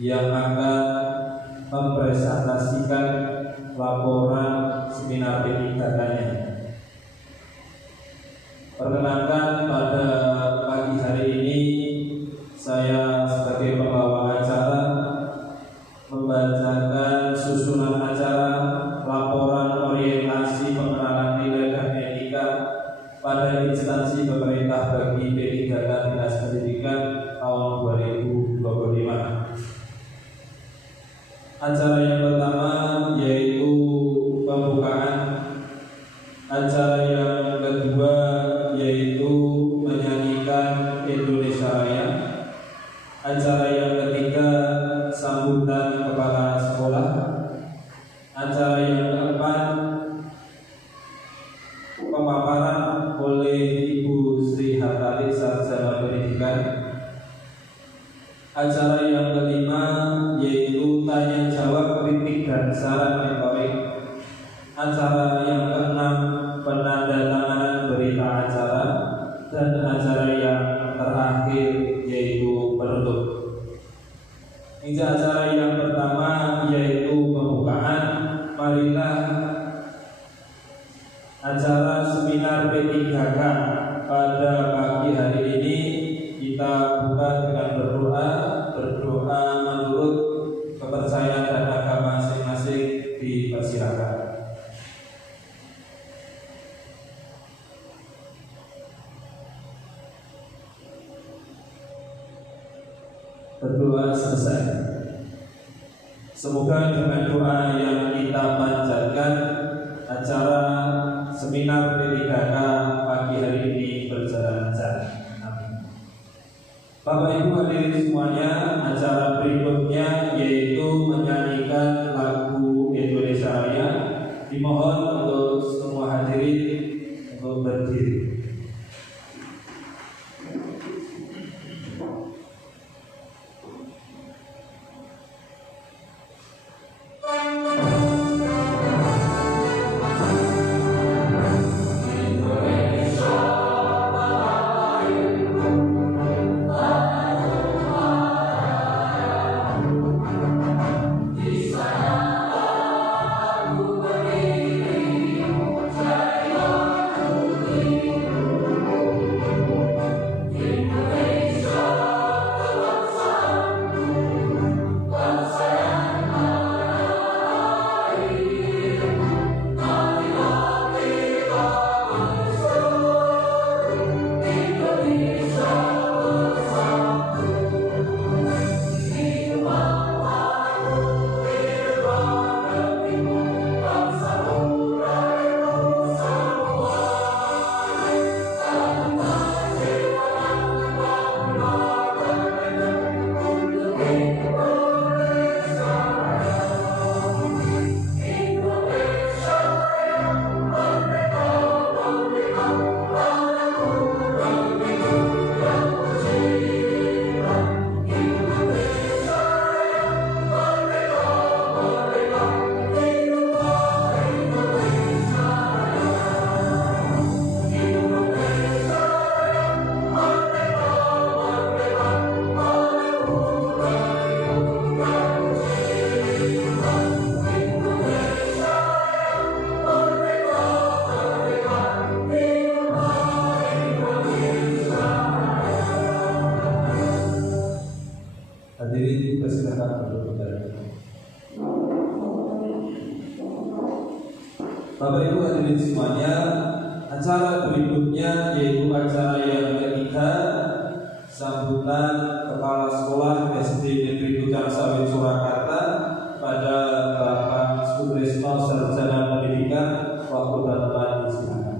yang akan mempresentasikan laporan seminar P3K-nya. Perkenalkan, pada pagi hari ini saya sebagai pembawa acara membacakan susunan acara laporan orientasi pengenalan nilai dan etika pada instansi pemerintah bagi P3K Dinas Pendidikan tahun 2025. Acara yang pertama yaitu pembukaan. Acara yang kedua yaitu menyanyikan Indonesia Raya. Acara yang ketiga sambutan kepala sekolah. Acara yang keempat pemaparan oleh Ibu Sri Hartati, Sarjana Pendidikan. Acara yang kelima yaitu tanya jawab, kritik dan saran mentoring. Acara yang keenam penandatanganan berita acara, dan acara yang terakhir yaitu penutup. Ini acara yang pertama yaitu pembukaan. Marilah acara seminar P3K pada pagi hari ini kita buka dengan berdoa menurut kepercayaan dan agama masing-masing. Dipersilakan. Berdoa selesai. Semoga dengan doa yang kita panjatkan, acara seminar P3K pagi hari ini berjalan lancar. Amin. Bapak Ibu hadirin semuanya, acara berikutnya yaitu menyanyikan lagu Indonesia Raya. Dimohon untuk semua hadirin untuk berdiri. Hadirin dipersilakan untuk berdiri. Bapak Ibu hadirin semuanya, acara berikutnya yaitu acara yang ketiga, sambutan Kepala Sekolah SD Negeri Kujang Sawit Surakarta pada Bapak Sutrisno, Sarjana Pendidikan. Waktu dan tempat disilakan.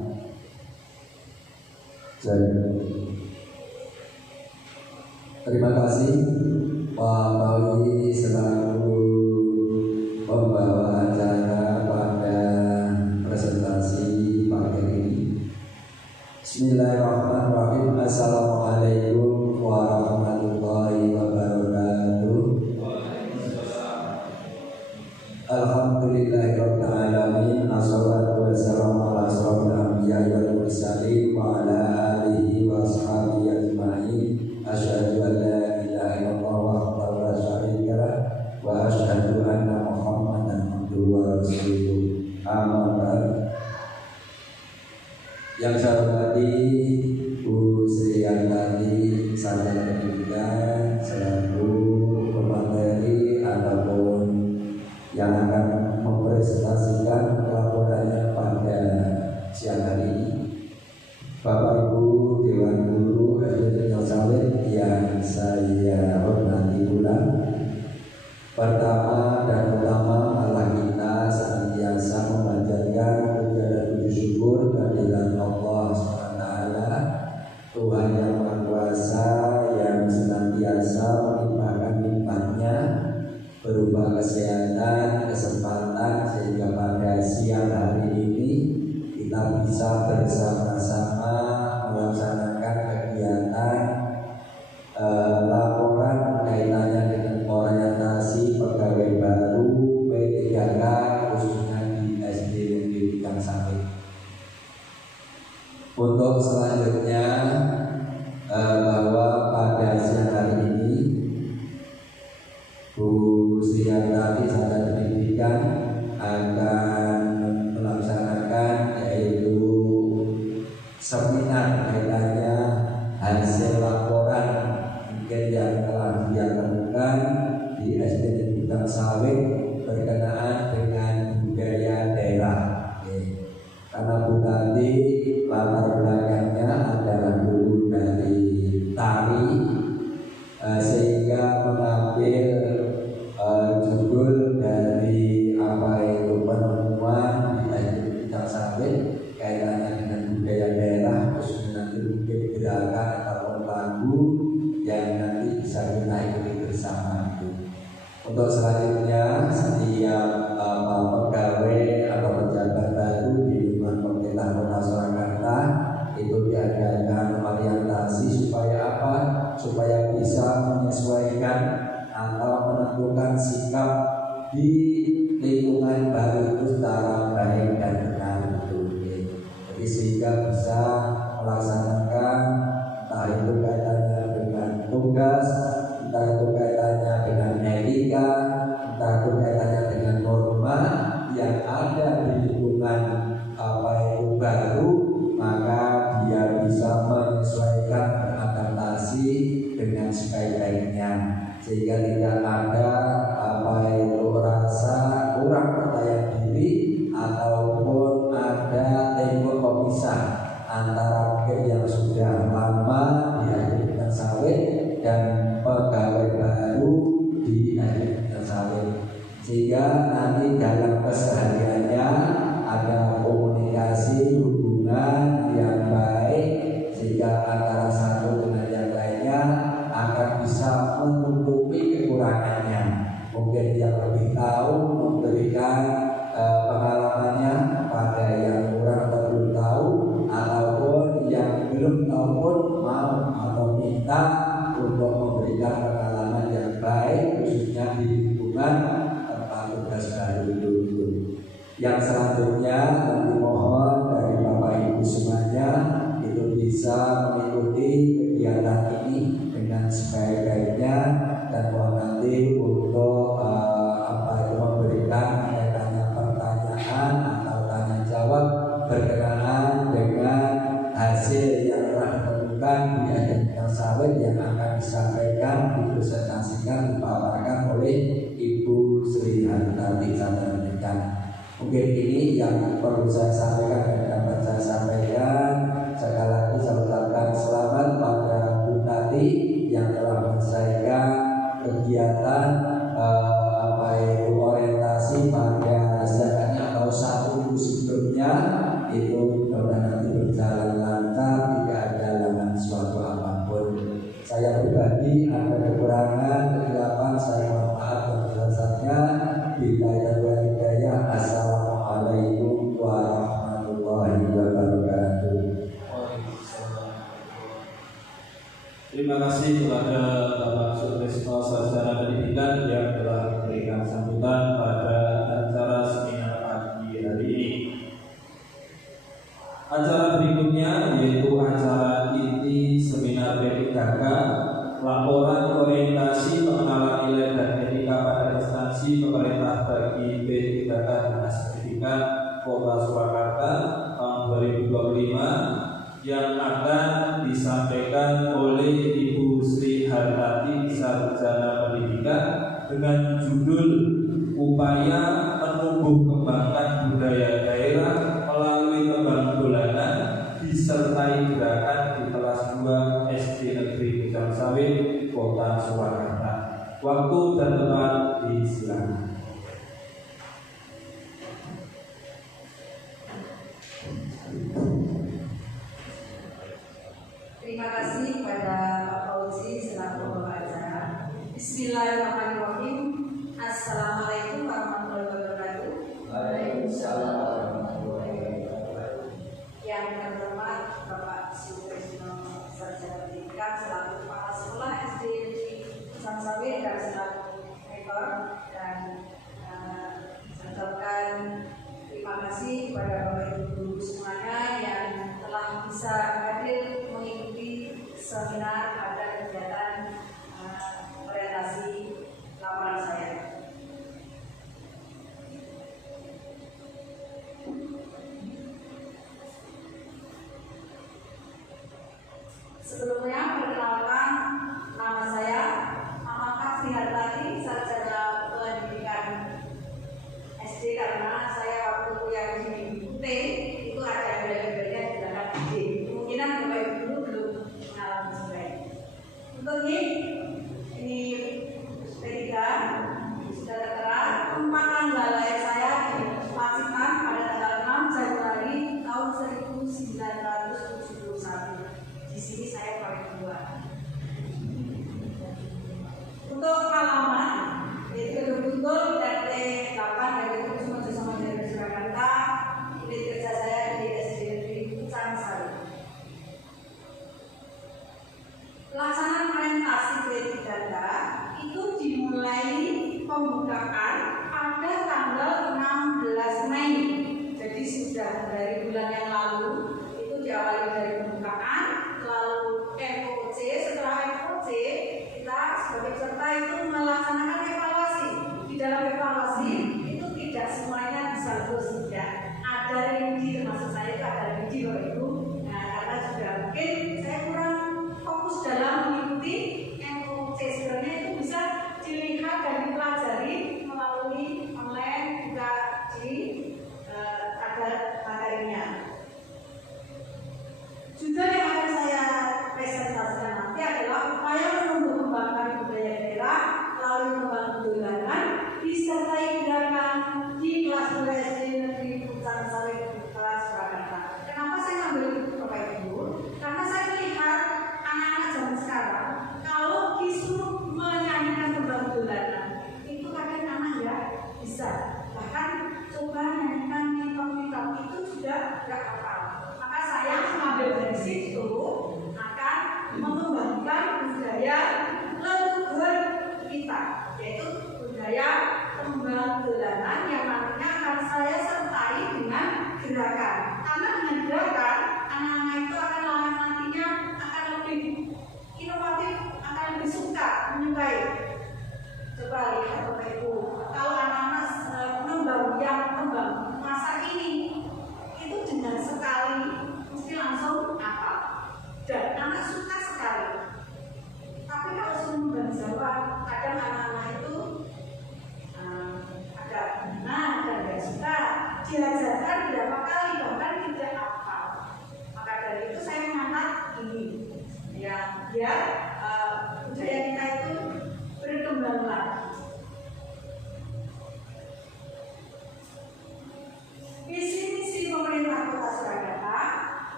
Terima kasih Pak Mauli selaku pembawa acara pada presentasi pagi ini. Bismillahirrahmanirrahim. Assalamualaikum warahmatullahi wabarakatuh. Alhamdulillahirabbil alamin. Assalatu wassalamu ala asyrofil anbiya'i wal mursalin wa ala alihi wa ashabihi ajma'in. Asyhadu an la ilaha illallah wahdahu la syarika lah saya hormati pula. Pertama dan utama, Allah kita senantiasa memanjatkan puja dan puji syukur kehadiran Allah SWT, Tuhan yang Maha Kuasa, yang senantiasa melimpahkan nikmat-Nya berupa kesehatan, kesempatan, sehingga pada siang hari ini kita bisa bersama-sama melaksanakan kegiatan laporan kaitannya dengan orientasi pegawai baru P3K khususnya di SD Negeri Bidang Sawit. Untuk selanjutnya bahwa pada siang hari ini Bu Sri Hartati Sarjana Pendidikan akan melaksanakan yaitu seminar kaitannya hasil laporan mungkin yang telah dia temukan di SD Negeri Bidang Sawit berkenaan dengan budaya daerah. Karena Bu Tati latar belakangnya adalah dulu dari tari, sehingga mengambil judul dari apa itu penemuan di SD Bidang Sawit kaitannya dengan budaya daerah, khususnya nanti mungkin gerakan atau lagu yang nanti bisa kita ikuti bersama itu. Untuk selanjutnya setiap pegawai atau pejabat baru di lingkungan pemerintah Kota Surakarta itu diadakan orientasi supaya apa? Supaya bisa menyesuaikan atau menentukan sikap di lingkungan baru itu secara baik dan benar itu. Jadi sehingga bisa melaksanakan entah itu kaitannya dengan tugas, entah itu kaitannya dengan etika, entah itu kaitannya dengan norma yang ada di lingkungan apa itu baru, maka dia bisa menyesuaikan, beradaptasi dengan sebaik-baiknya, sehingga tidak ada apa itu rasa kurang percaya diri ataupun ada tembok pemisah antara mungkin yang sudah lama di SD Bidang Sawit dan pegawai baru di SD Bidang Sawit, sehingga nanti dalam kesehariannya ada komunikasi hubungan yang baik, sehingga antara satu dengan yang lainnya akan bisa menutupi kekurangannya. Mungkin yang lebih tahu memberikan pengalamannya pada yang kurang atau belum tahu, ataupun yang belum tahu pun mau atau minta untuk memberikan pengalaman yang baik khususnya di lingkungan tempat tugas baru itu. Yang selanjutnya kami mohon dari Bapak Ibu semuanya itu bisa mengikuti kegiatan ini dengan sebaik-baiknya, dan mohon nanti untuk memberikan pertanyaan atau tanya jawab berkenaan dengan hasil yang telah ditemukan di SD Bidang Sawit yang akan disampaikan, dipresentasikan, dipaparkan oleh Ibu Sri Hartati Sarjana Pendidikan. Mungkin ini yang perlu saya sampaikan dan dapat saya sampaikan. Sekali lagi saya ucapkan selamat pada Bu Tati yang telah menyelesaikan kegiatan orientasi pada sejaknya atau 1 minggu sebelumnya itu mudah-mudahan nanti berjalan lancar, tidak ada halangan suatu apapun. Saya pribadi ada kekurangan, kesilapan, saya mohon maaf sebesar-besarnya. Hidayah. Assalamualaikum warahmatullahi wabarakatuh. Terima kasih kepada Bapak Sutrisno Sarjana Pendidikan yang telah memberikan sambutan pada acara seminar pagi hari ini. Acara berikutnya yaitu acara inti seminar P3K, laporan orientasi pengenalan nilai dan etika pada instansi pemerintah bagi P3K Dinas Pendidikan Kota Surakarta tahun 2025 yang akan disampaikan oleh Ibu Sri Hartati Sarjana Pendidikan dengan judul Upaya Menumbuh Kembangkan Budaya Daerah melalui Tembang Dolanan disertai gerakan di kelas 2 SD Negeri Bidang Sawit Kota Surakarta. Waktu dan tempat disilakan. Terima kasih kepada Pak Fauzi selaku pembawa acara. Bismillahirrahmanirrahim. Assalamualaikum warahmatullahi wabarakatuh. Waalaikumsalam warahmatullahi wabarakatuh. Yang terhormat Bapak Sutrisno Sarjana Pendidikan selaku kepala sekolah SD Sangsawit dan selaku rektor, dan saya ucapkan terima kasih kepada Bapak Ibu guru semuanya yang telah bisa hadir mengikuti seminar pada kegiatan orientasi laporan saya. Sebelumnya perkenalkan, nama saya Amaka Srihartati, sarjana pendidikan SD, karena saya waktu kuliah di UT itu ada labelnya di belakang D. Kemungkinan Bapak Ibu dulu belum mengalami sebaik. Untuk ini P3 sudah tertera tempat tanggal lahir saya di Pacitan pada tanggal 6 Januari tahun 1971. Di sini saya paling tua. Untuk alamat yaitu betul RT 8 dari Kusuma Desa Mandiri Surakarta. Unit kerja saya di SD Negeri Cangsari. Pelaksanaan orientasi P3K itu dimulai pembukaan pada tanggal 16 Mei. Jadi sudah dari bulan yang lalu itu diawali dari pembukaan, lalu FOC. Setelah FOC kita sebagai peserta itu melaksanakan evaluasi. Di dalam evaluasi itu tidak semuanya bisa lulus, tidak. Ada revisi, termasuk saya itu ada revisi Bapak Ibu. Nah, karena sudah mungkin saya kurang fokus dalam mengikuti FOC, sebenarnya itu bisa dilihat dan dipelajari melalui online, juga di ada materinya. Juga yang akan saya presentasikan nanti adalah upaya menumbuh kembangkan budaya daerah melalui pembangunan bulanan disertai gerakan di kelas 2 SD Negeri Cangsari kelas Surakarta. Kenapa saya ngambil itu Bapak Ibu? Karena saya melihat anak-anak zaman sekarang kalau disuruh menyanyikan pembangunan bulanan itu kadang anak ya bisa, bahkan coba nyanyikan TikTok itu sudah gak hafal. Maka saya mengambil dari situ akan mengembangkan budaya leluhur kita, yaitu budaya tembang dolanan yang nantinya akan saya sertai dengan gerakan. Karena dengan gerakan anak-anak itu akan nantinya akan lebih inovatif, akan lebih menyukai. Coba lihat Bapak Ibu, kalau anak-anak tembang masa ini itu dengan sekali mesti langsung apa, dan anak suka sekali. Tapi kalau sumber Jawa kadang anak-anak itu agak dan tidak suka, diajarkan berapa kali bahkan tidak hafal. Maka dari itu saya mengangkat ini ya, biar budaya kita itu berkembang lagi.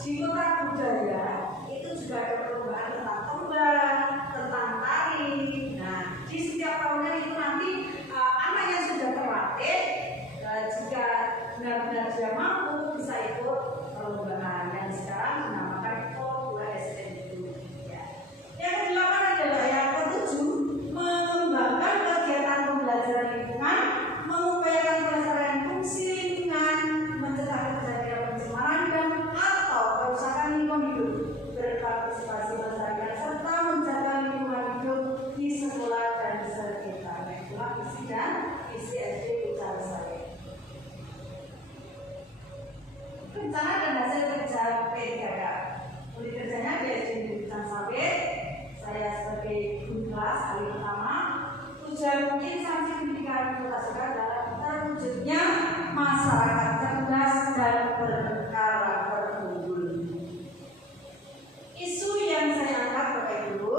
di kota budaya itu juga ada perlombaan tentang tembang, tentang tari. Nah, di setiap tahunnya itu nanti anak yang sudah terlatih, jika benar-benar dia mampu bisa ikut perlombaan yang sekarang dinamakan O2SN itu. Ya. Yang kedelapan adalah yang ketujuh, mengembangkan kegiatan pembelajaran lingkungan, mengupayakan pelestarian fungsi lingkungan, mencegah kejadian pencemaran dan atau kerusakan lingkungan hidup, berpartisipasi masyarakat serta menjaga lingkungan hidup di sekolah dan sekitarnya. Itulah visi dan visi SD Ujar Sawit. Rencana dan hasil kerja P3K. Unit kerjanya di SD Ujar Sawit. Saya sebagai guru kelas hari pertama. Tujuan instansi pendidikan Kota Sukar dalam terwujudnya masyarakat cerdas dan berkarakter unggul. Isu yang saya angkat Bapak Ibu,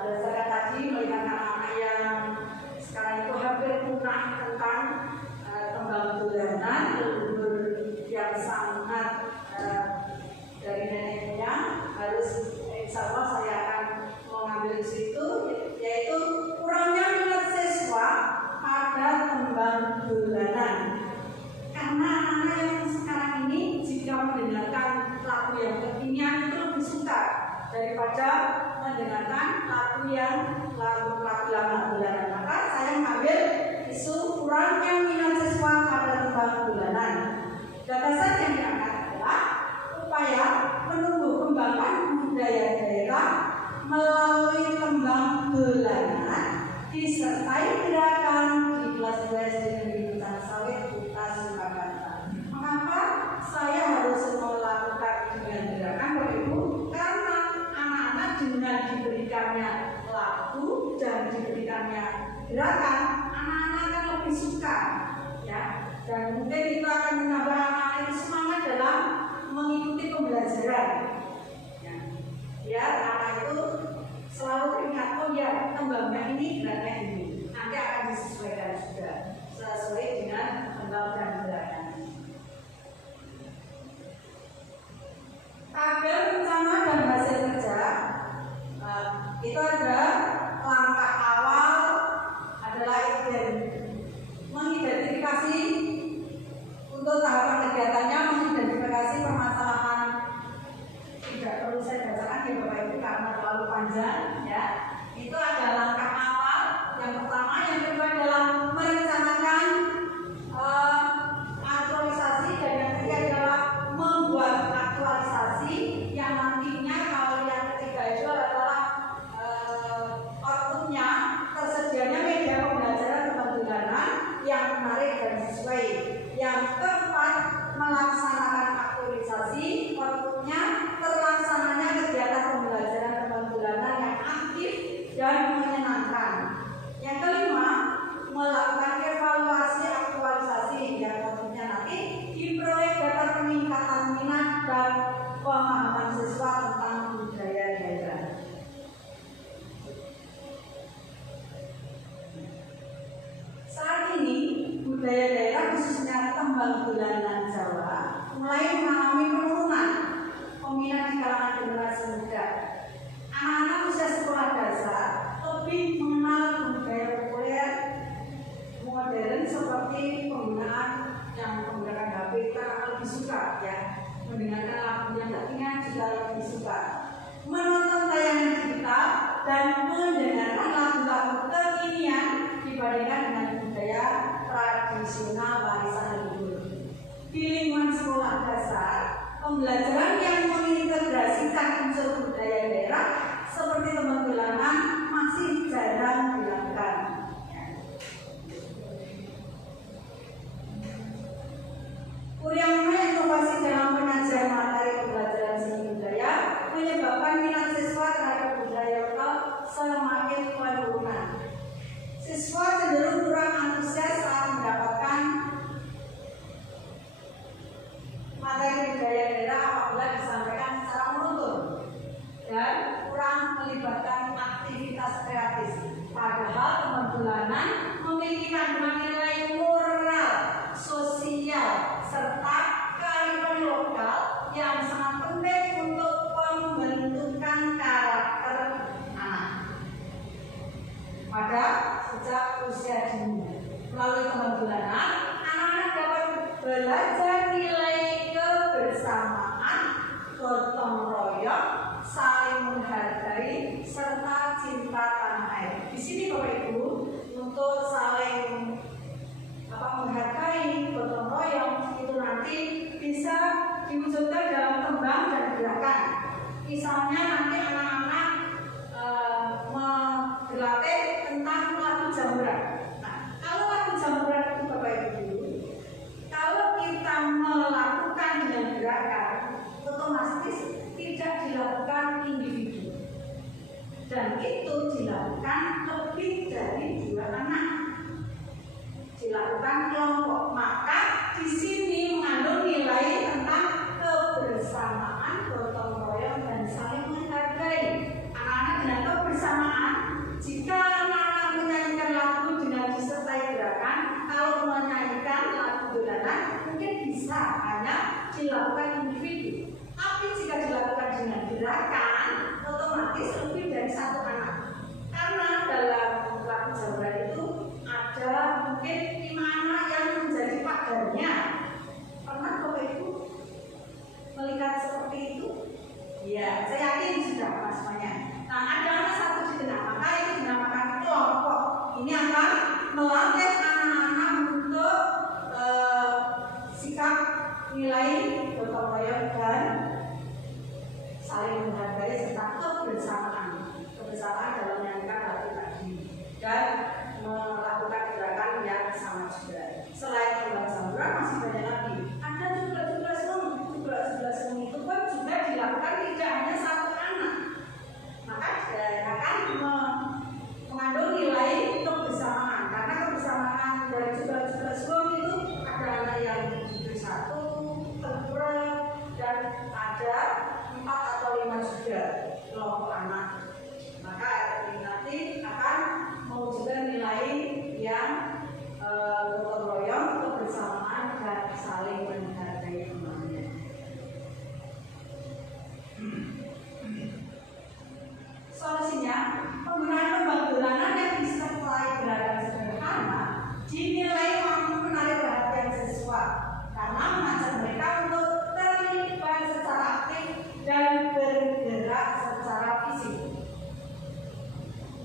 berdasarkan tadi melihat anak-anak yang sekarang itu hampir punah tentang kembang dolanan, leluhur yang sangat dari nenek moyang, harus insya Allah saya akan mengambil isu itu, yaitu kurangnya minat siswa pada kembang dolanan. Karena anak-anak yang sekarang ini jika mendengarkan lagu yang kekinian itu lebih suka daripada mendengarkan lagu yang lagu lama dolanan. Maka saya mengambil isu kurangnya minat siswa pada kembang dolanan. Gagasan yang diangkat adalah upaya menumbuh kembangkan budaya daerah melalui kembang dolanan disertai gerakan di kelas 2 SD Negeri Ujar Sawit Kota Surakarta. Mengapa saya harus melakukan dengan gerakan Bapak Ibu? Karena anak-anak dengan diberikannya lagu dan diberikannya gerakan, anak-anak akan lebih suka, ya. Dan mungkin itu akan menambah anak-anak itu semangat dalam mengikuti pembelajaran. Ya. Biar anak itu selalu teringat, oh ya, kembangnya ini, geraknya ini. Nanti akan disesuaikan juga sesuai dengan kembang dan gerakan. Tabel rencana dan hasil kerja itu ada langkah awal adalah mengidentifikasi untuk tahapan kegiatannya, mengidentifikasi permasalahan. Tidak perlu saya bacakan ya Bapak Ibu karena terlalu panjang, ya. Itu ada langkah awal yang pertama, yang kedua adalah merencanakan aktualisasi, dan yang ketiga adalah membuat aktualisasi yang nantinya kalau yang ketiga itu adalah outputnya tersedianya media pembelajaran pembelajaran yang menarik dan sesuai. Yang keempat, melaksanakan aktualisasi, outputnya terlaksananya kegiatan pembelajaran pembelajaran yang aktif dan menyenangkan. Yang kelima, melakukan evaluasi aktualisasi yang outputnya nanti diperoleh data peningkatan minat dan pemahaman siswa tentang budaya daerah. Saat ini budaya daerah khususnya tembang dolanan Jawa mulai mengalami penurunan peminat di kalangan generasi muda. Anak-anak usia sekolah dasar lebih mengenal budaya populer modern seperti penggunaan yang menggunakan HP, karena lebih suka, ya, mendengarkan lagu yang kekinian juga lebih suka, menonton tayangan digital dan mendengarkan lagu-lagu kekinian dibandingkan dengan budaya tradisional warisan leluhur. Di lingkungan sekolah dasar, pembelajaran yang mengintegrasikan unsur budaya daerah seperti tembang dolanan masih jarang dilakukan. Kurangnya inovasi dalam pengajaran materi pembelajaran seni budaya menyebabkan minat siswa terhadap budaya lokal semakin penurunan. Siswa cenderung kurang antusias saat mendapatkan materi budaya daerah apabila disampaikan secara monoton dan kurang melibatkan aktivitas kreatif pada belajar nilai kebersamaan, gotong royong, saling menghargai, serta cinta tanah air. Di sini Bapak Ibu, untuk saling menghargai, gotong royong itu nanti bisa diwujudkan dalam tembang dan gerakan. Misalnya nanti anak-anak berlatih tentang lagu jamburan. Nah, kalau lagu jamburan itu Bapak Ibu, kalau kita melakukan dengan gerakan, otomatis tidak dilakukan individu, dan itu dilakukan lebih dari 2 anak, dilakukan kelompok. Maka di sini mengandung nilai tentang kebersamaan, gotong royong, dan saling menghargai. Anak-anak dengan kebersamaan, jika anak-anak menyanyikan lagu dengan disertai gerakan, kalau menyanyikan lagu dolanan mungkin bisa hanya dilakukan individu. Tapi jika dilakukan dengan gerakan, otomatis lebih dari 1 anak. Karena dalam lagu jamburan itu ada mungkin 5 anak yang menjadi pagarnya. Pernah Bapak Ibu melihat seperti itu? Ya, saya yakin sudah pernah semuanya. Nah, ada anak 1 di tengah, maka itu dinamakan kelompok. Ini akan melatih anak-anak untuk sikap nilai gotong royong dan saling menghargai serta kebersamaan. Kebersamaan dalam menyanyikan lagu tadi dan melakukan gerakan yang sama juga. Selain tembang jamburan masih banyak lagi. Ada juga itu pun juga dilakukan tidak hanya 1 anak. Maka akan mengandung nilai kebersamaan. Karena kebersamaan dari juga itu ada anak yang diberi 1 tebrek, dan ada 4 atau 5 juga kelompok anak. Maka ini nanti akan mewujudkan nilai yang gotong royong, kebersamaan, dan saling menghargai temannya. Solusinya, penggunaan tembang dolanan yang disertai gerakan sederhana dinilai mampu menarik perhatian siswa karena mengajak mereka untuk terlibat secara aktif dan bergerak secara fisik.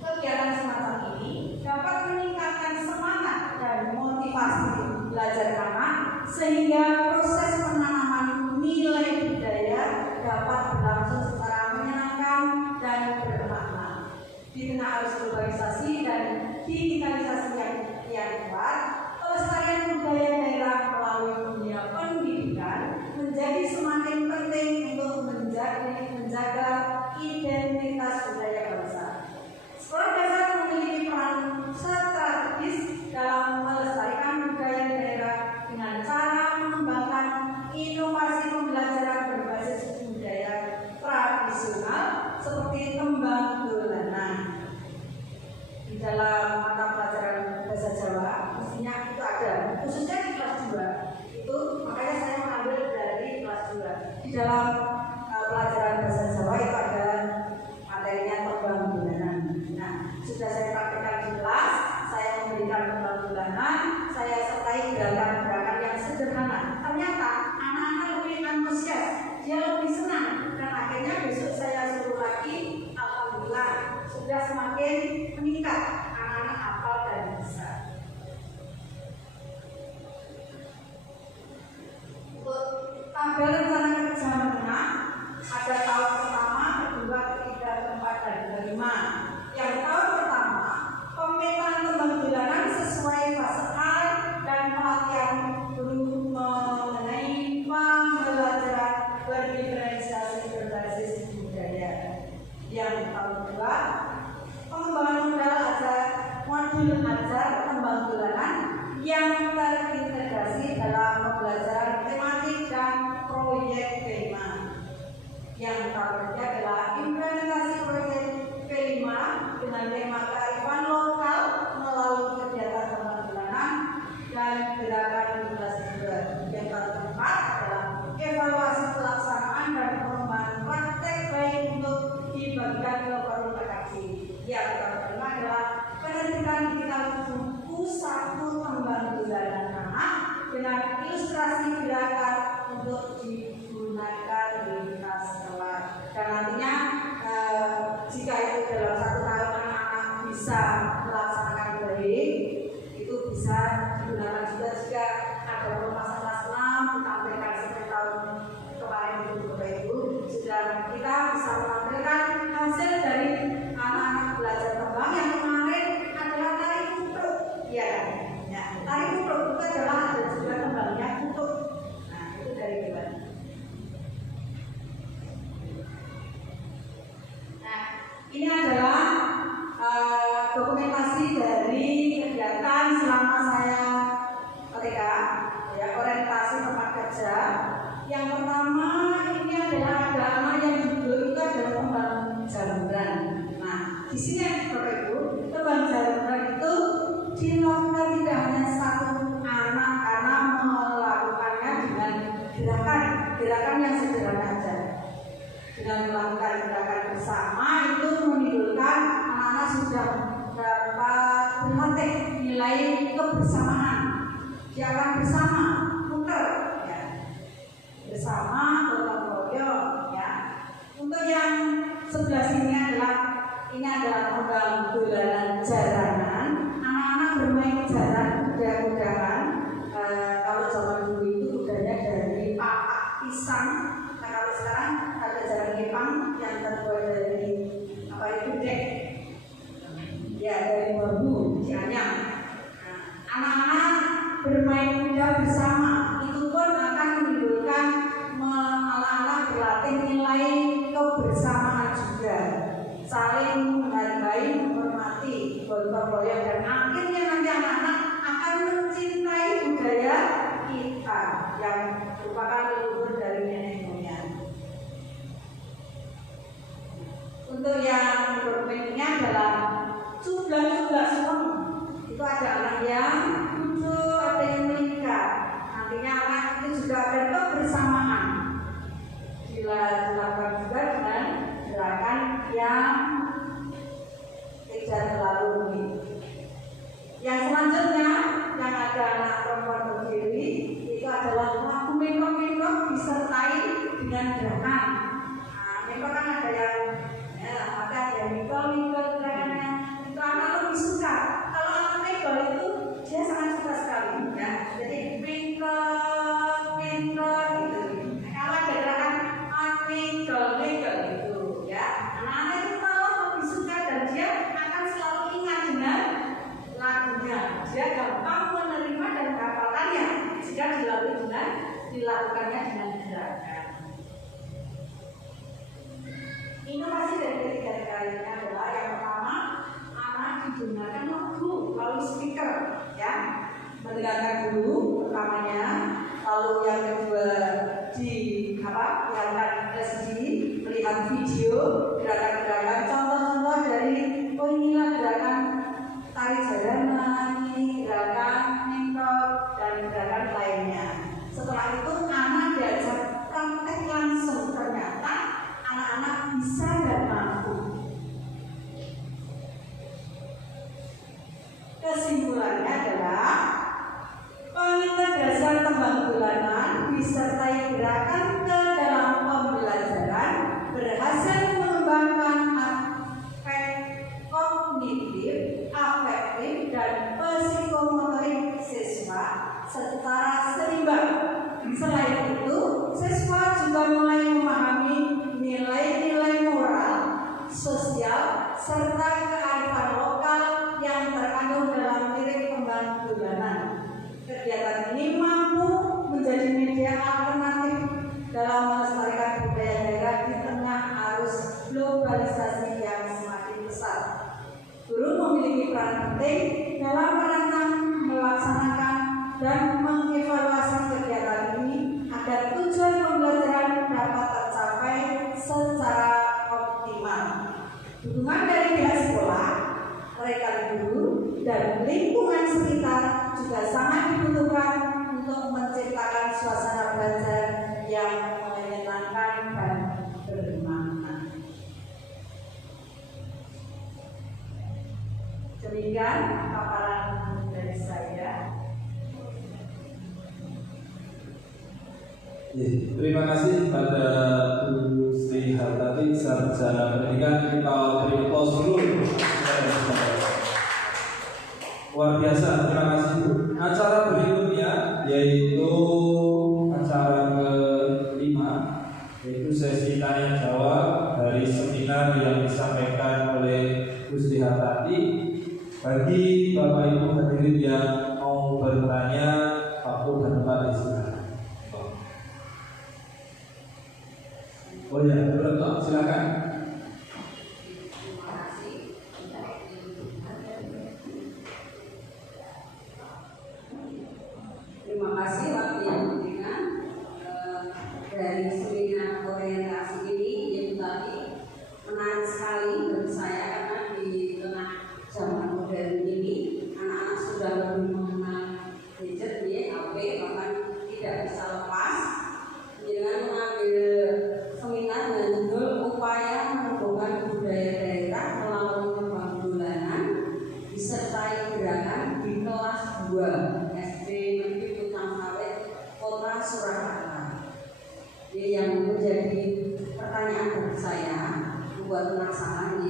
Kegiatan semacam ini dapat meningkatkan semangat dan motivasi belajar anak sehingga proses penanaman nilai budaya dapat berlangsung secara menyenangkan dan bermakna. Di tengah arus globalisasi dan digitalisasi yang kuat, pelestarian budaya daerah melalui dunia pendidikan menjadi semakin penting untuk menjaga identitas budaya bangsa. Sekolah dasar memiliki peran strategis dalam melestarikan budaya daerah dengan cara mengembangkan inovasi pembelajaran berbasis budaya tradisional seperti tembang dolanan. Di dalam mata pelajaran bahasa Jawa, mestinya itu ada, khususnya di kelas 2. Itu makanya saya mengambil dari kelas 2. Di dalam pelajaran bahasa Jawa itu ada materinya tembang dolanan. Nah, sudah saya praktekkan di kelas, saya memberikan tembang dolanan, saya sertai gerakan-gerakan yang sederhana. Ternyata anak-anak lebih antusias, dia lebih senang, dan akhirnya besok saya suruh lagi. Alhamdulillah sudah semakin meningkat, anak-anak hafal dan bisa. Untuk tabel rencana kerja menengah ada tahun pertama, kedua, ketiga, keempat, dan kelima. Yang tahun pertama, pemetaan tembang dolanan sesuai fase A dan pelatihan guru mengenai pembelajaran berdiferensiasi berbasis budaya. Yang tahun kedua, pengembangan modul ajar tembang dolanan yang terintegrasi dalam pembelajaran tematik dan proyek tema. Yang tahun ketiga adalah implementasi proyek P5 dengan tema kearifan lokal melalui kegiatan tembang dolanan dan gerakan literasi juga. Yang tahun keempat adalah evaluasi pelaksanaan dan pengembangan praktek baik untuk dibagikan ke forum redaksi. Yang tahun kelima adalah penerbitan digital buku 1 tembang dolanan anak dengan ilustrasi gerakan untuk digunakan di kelas kelak. Dan nantinya jika itu dalam 1 tahun anak-anak bisa melaksanakan baik, itu bisa digunakan juga jika ada pembahasan kelas 6 ditampilkan seperti tahun kemarin itu Bapak Ibu, sudah kita bisa menampilkan hasil dari anak-anak belajar tembang yang kemarin adalah tari kutruk, ya. Tari kutruk itu adalah ada juga tembangnya kutruk. Nah, itu dari kita. Nah, ini adalah dokumentasi dari kegiatan selama saya TK, ya, orientasi tempat kerja. Yang pertama ini adalah ada anak yang duduk itu adalah tembang jamuran. Nah, di sini Bapak Ibu, tembang jamuran itu dilakukan tidak hanya 1 anak karena melakukannya dengan gerakan yang sederhana saja. Dengan melakukan gerakan bersama itu menimbulkan anak-anak sudah dapat berlatih nilai kebersamaan. Dia akan bersama, muter, ya. Bersama gotong royong, ya. Untuk yang sebelah sini adalah tembang dolanan jaranan. Anak-anak bermain jaran kuda-kudahan. Kalau zaman dulu itu kudanya dari papak pisang. Nah, kalau sekarang ada jaran kepang yang terbuat dari apa itu dek, ya, dari bambu dianyam. Nah, anak-anak bermain kuda bersama itu pun akan menimbulkan anak-anak berlatih nilai kebersamaan juga, saling menghargai, menghormati, gotong royong, dan akhirnya nanti anak-anak akan mencintai budaya kita yang merupakan leluhur dari nenek moyang. Untuk yang dokumennya adalah cubla-cubla semua. Itu ada anak yang duduk, ada yang mengikat. Nantinya anak itu juga ada kebersamaan. Dilakukan juga dengan gerakan yang tidak terlalu rumit. Yang selanjutnya yang ada anak perempuan berdiri itu adalah lagu mendok-mendok disertai dengan gerakan. Nah, mendok kan ada yang ada yang mikul-mikul gerakannya. Itu anak lebih suka. Kalau anak mikul itu dia sangat suka sekali, ya. Jadi mikul gitu. Kalau ada gerakan mikul gitu, ya. Anak-anak itu kalau lebih suka dan dia akan selalu ingat dengan lagunya. Dia gampang menerima dan menghafalkannya jika dilakukannya dengan gerakan. Inovasi dari ketiga kalinya adalah yang pertama, anak digunakan lagu melalui speaker, ya, mendengarkan dulu pertamanya, lalu yang kedua lihat SD, melihat video gerakan-gerakan, contoh-contoh dari inilah gerakan tari jaranan, ini gerakan mentok dan gerakan lainnya. Setelah itu anak diajak praktek langsung, ternyata anak-anak bisa dan mampu. Kesimpulannya adalah pengintegrasian tembang dolanan disertai gerakan ke dalam pembelajaran berhasil mengembangkan aspek kognitif, afektif, dan psikomotorik siswa secara seimbang. Selain itu, siswa juga mulai memahami nilai-nilai moral, sosial, serta kearifan lokal yang terkandung dalam lirik tembang dolanan. Kegiatan ini mampu menjadi media alternatif dalam melestarikan budaya daerah di tengah arus globalisasi yang semakin besar. Guru memiliki peran penting dalam merancang, melaksanakan, dan mengevaluasi kegiatan ini agar tujuan pembelajaran dapat tercapai secara optimal. Dukungan dari pihak sekolah, mereka guru, dan lingkungan sekitar juga sangat dibutuhkan untuk menciptakan suasana belajar yang menyenangkan dan bermanfaat. Demikian Terima kasih pada Bu Sri Hartati, Sarjana Pendidikan. Kita beri aplaus dulu. Luar biasa, terima kasih Bu. Acara berikutnya yaitu acara kelima, yaitu sesi tanya jawab dari seminar yang disampaikan oleh Bu Sri Hartati. Bagi Bapak Ibu hadirin yang mau bertanya, waktu dan tempat disilakan. Oh ya, berapa? Silakan. Terima kasih waktu yang diberikan dari seminar orientasi ini. Yang tadi menarik sekali bagi saya karena di tengah zaman modern ini anak-anak sudah lebih mengenal gadget, HP, bahkan tidak bisa lepas. Dengan mengambil seminar dengan judul upaya menumbuhkan budaya daerah melalui pembangunan disertai gerakan di kelas 2 SD Negeri Pucang Sawit Kota Surakarta. Ini yang menjadi pertanyaan bagi saya, membuat penasaran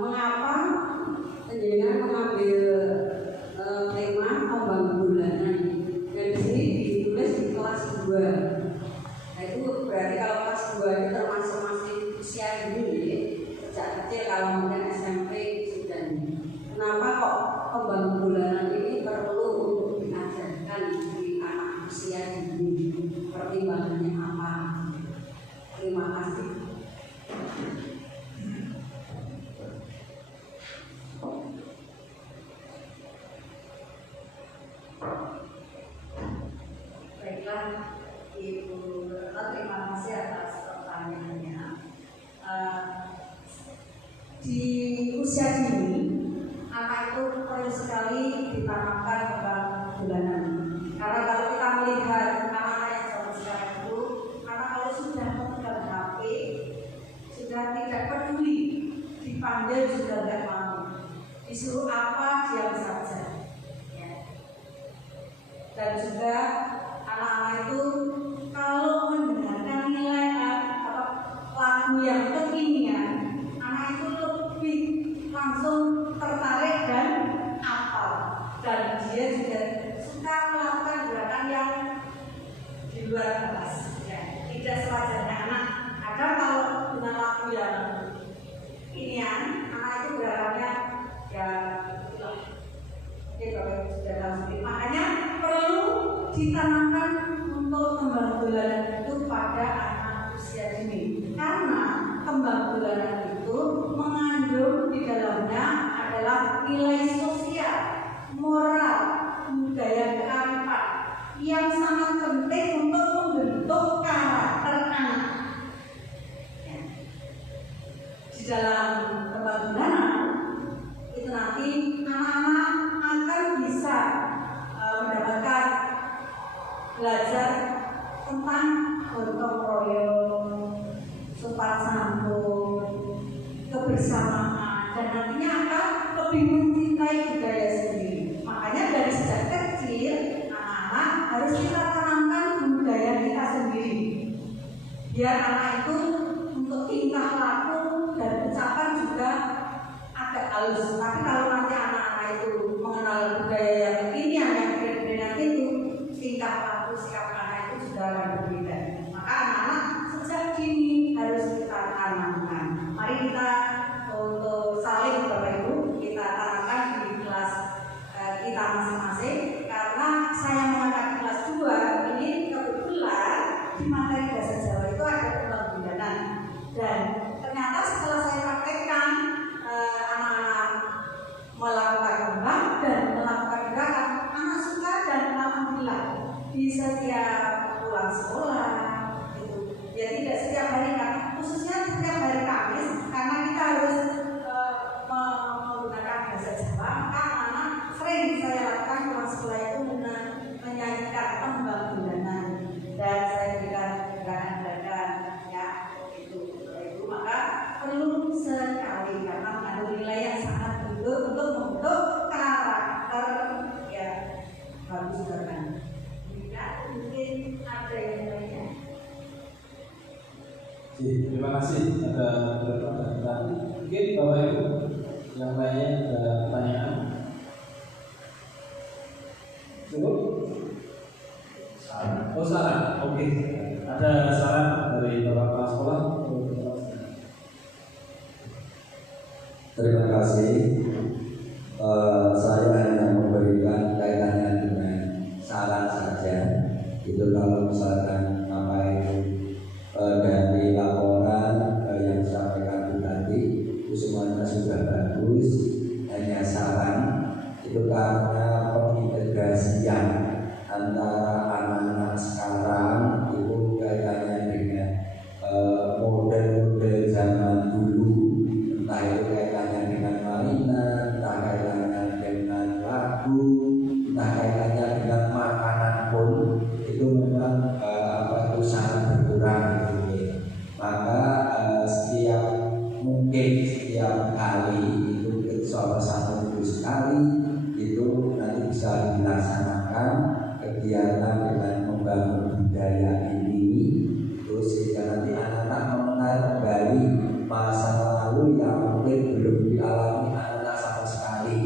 mengapa penjenengan mengambil tema pembangunan dan di sini ditulis di kelas 2. Nah itu berarti kalau kelas 2 itu termasuk masih usia dini, sejak kecil, kalau mungkin SMP sudah. Kenapa kok pembangunan ini perlu untuk diajarkan di anak usia dini? Pertimbangannya apa? Terima kasih. Baiklah, Ibu, terima kasih atas pertanyaannya. Di usia dini, anak itu perlu sekali ditanamkan pembangunan. Karena kalau kita melihat anak-anak yang zaman sekarang itu, anak kalau sudah memegang HP, sudah tidak peduli, dipanggil juga tidak mau, disuruh apa diam saja. Dan juga anak-anak itu kalau mendengarkan nilai lagu yang kekinian, anak itu lebih langsung tertarik dan hafal, dan dia juga suka melakukan gerakan yang di luar batas. Tidak sewajarnya anak. Kadang kalau dengan lagu yang kekinian, anak itu gerakannya ya sudah tahu sendiri. Makanya perlu ditanamkan untuk kembang bulanan itu pada anak usia dini, karena kembang bulanan itu mengandung di dalamnya adalah nilai sosial, moral, budaya kearifan yang sangat penting untuk membentuk karakter anak. Di dalam kembang bulanan itu nanti anak-anak akan bisa mendapatkan belajar tentang gotong royong, sopan santun, kebersamaan, dan nantinya akan lebih mencintai budaya sendiri. Makanya dari sejak kecil anak-anak harus kita tanamkan budaya kita sendiri, biar anak itu untuk tingkah laku dan ucapan juga agak halus. Tapi kalau nanti anak-anak itu mengenal budaya yang kekinian, yang keren-kerenan itu, tingkah laku sikap anak itu sudah akan berbeda. Maka anak-anak sejak dini harus kita tanamkan. Mari kita untuk saling Bapak Ibu kita tanamkan di kelas kita masing-masing. Karena saya mengangkat kelas 2 ini kebetulan di materi bahasa Jawa itu ada pembangunan, dan ternyata setelah saya praktekkan anak-anak melakukan kembang dan melakukan gerakan, anak suka, dan alhamdulillah di setiap pulang sekolah itu, ya tidak setiap hari kan, khususnya setiap hari Kamis, karena kita harus menggunakan bahasa Jawa, maka anak-anak sering saya lakukan pulang sekolah itu menyanyikan pembangunan, dan saya berikan gerakan-gerakan ya itu. Maka perlu sekali karena mengandung nilai yang sangat penting untuk membentuk karakter ya bagus banget. Mungkin ada yang Terima kasih. Ada beberapa pertanyaan. Mungkin Bapak Ibu yang lainnya ada pertanyaan? Cukup? Saran. Oh saran. Oke. Ada saran dari Bapak Kepala Sekolah? Terima kasih. Saya hanya memberikan kaitannya dengan saran saja. Itu kalau misalkan apa itu dari laporan yang disampaikan tadi itu semuanya sudah bagus. Hanya saran itu karena pengintegrasian antara anak-anak sekarang itu kaitannya dengan model-model zaman dulu, entah itu kaitannya dengan mainan, entah kaitannya dengan lagu, entah kaitannya dengan makanan pun itu memang apa itu sangat berkurang gitu. Maka setiap kali itu salah satu minggu sekali itu nanti bisa dilaksanakan kegiatan dengan membangun budaya ini, terus sehingga nanti anak-anak mengenal kembali masa lalu yang mungkin belum dialami anak-anak sama sekali.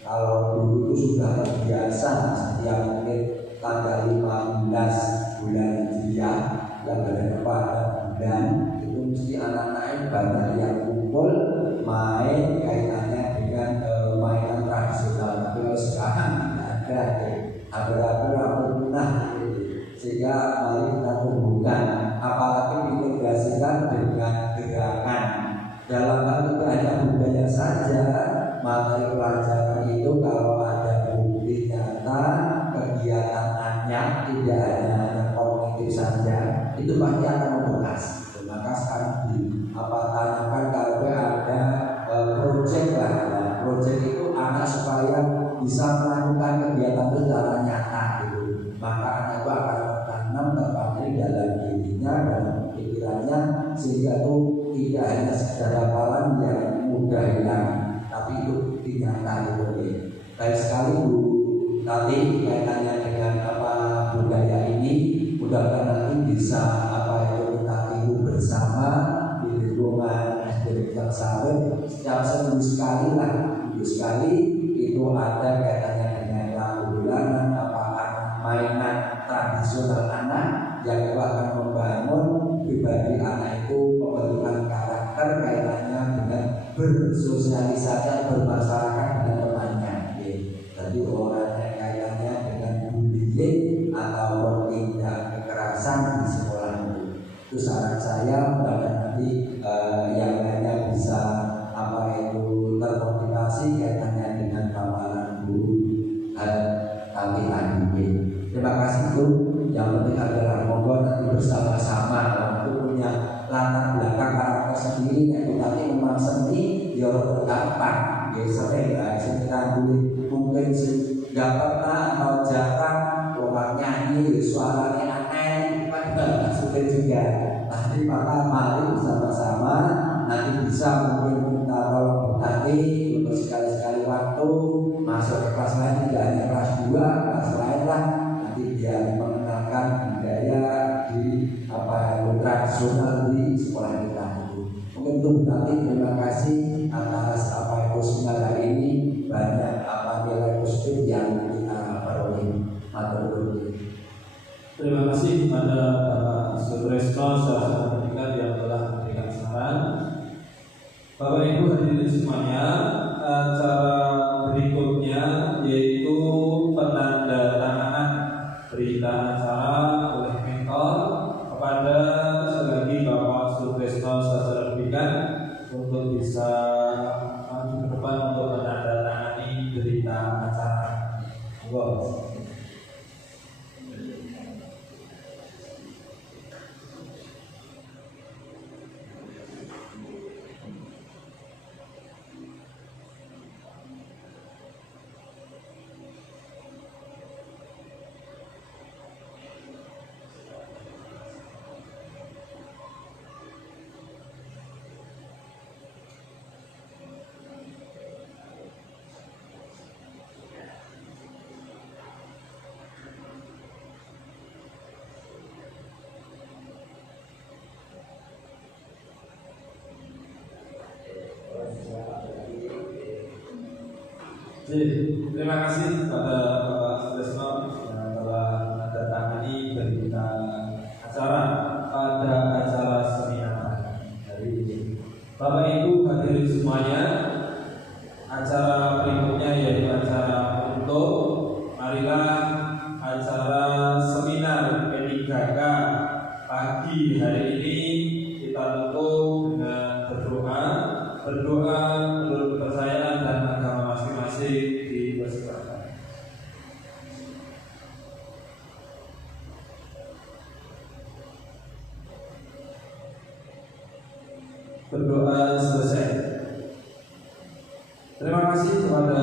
Kalau dulu itu sudah terbiasa setiap mungkin tanggal 15 bulan Hijriah yang berada pada bulan itu mesti anak-anak banyak yang kumpul main kaitannya dengan mainan tradisional. Tapi kalau sekarang tidak ada, hampir-hampir punah. Sehingga mari kita tumbuhkan, apalagi diintegrasikan dengan gerakan. Dalam hal itu hanya budaya saja, materi pelajaran itu kalau ada bukti nyata kegiatan anak tidak hanya kognitif saja, itu pasti akan membekas. Maka sekarang tanyakan kalau ada project lah, project itu anak supaya bisa melakukan kegiatan itu secara nyata gitu. Maka anak itu akan tertanam terpatri dalam dirinya dan pikirannya, sehingga itu tidak hanya sekedar hafalan yang mudah hilang, tapi itu dinyata itu. Baik sekali Bu tadi kaitannya dengan budaya ini, mudah-mudahan nanti bisa itu kita tiru bersama di lingkungan SD Sawit. Setiap seminggu sekali itu ada kaitannya dengan lagu bulanan, mainan tradisional anak yang itu akan membangun pribadi anak itu, pembentukan karakter kaitannya dengan bersosialisasi, bermasyarakat dengan temannya. Jadi orang yang kaitannya dengan bullying atau tindak kekerasan di sekolah itu saran saya, mudah-mudahan nanti yang lainnya bisa termotivasi kaitannya dengan paparan guru tadi. Terima kasih Bu. Yang penting adalah monggo nanti bersama-sama itu punya latar belakang karakter sendiri. Itu nanti memang seni ya gampang. Ya sering lah, kita mungkin nggak pernah atau jarang orang nyanyi suaranya aneh, kan sulit juga. Nanti maka mari bersama-sama nanti bisa mungkin kita tolong bertani untuk sekali-sekali waktu masuk ke kelas lain, tidak hanya kelas 2, kelas lain lah, nanti biar mengenalkan budaya di tradisional di sekolah kita itu. Mungkin itu nanti terima kasih atas itu seminar hari ini, banyak nilai positif yang kita peroleh. Terima kasih kepada Bapak Sutresno salah satu pendidikan yang telah memberikan saran. Bapak Ibu hadirin semuanya, acara berikutnya yaitu penandatanganan berita acara oleh mentor kepada sekali Bapak Sutresno salah pendidikan untuk bisa maju ke depan untuk menandatangani berita acara. Wow. Terima kasih kepada Bapak Sutresno yang telah menandatangani berita acara pada acara seminar hari ini. Bapak Ibu hadirin semuanya, acara berikutnya yaitu acara penutup. Marilah acara seminar P3K pagi hari ini kita tutup dengan berdoa menurut kepercayaan dan agama masing-masing dipersilakan. Berdoa selesai. Terima kasih kepada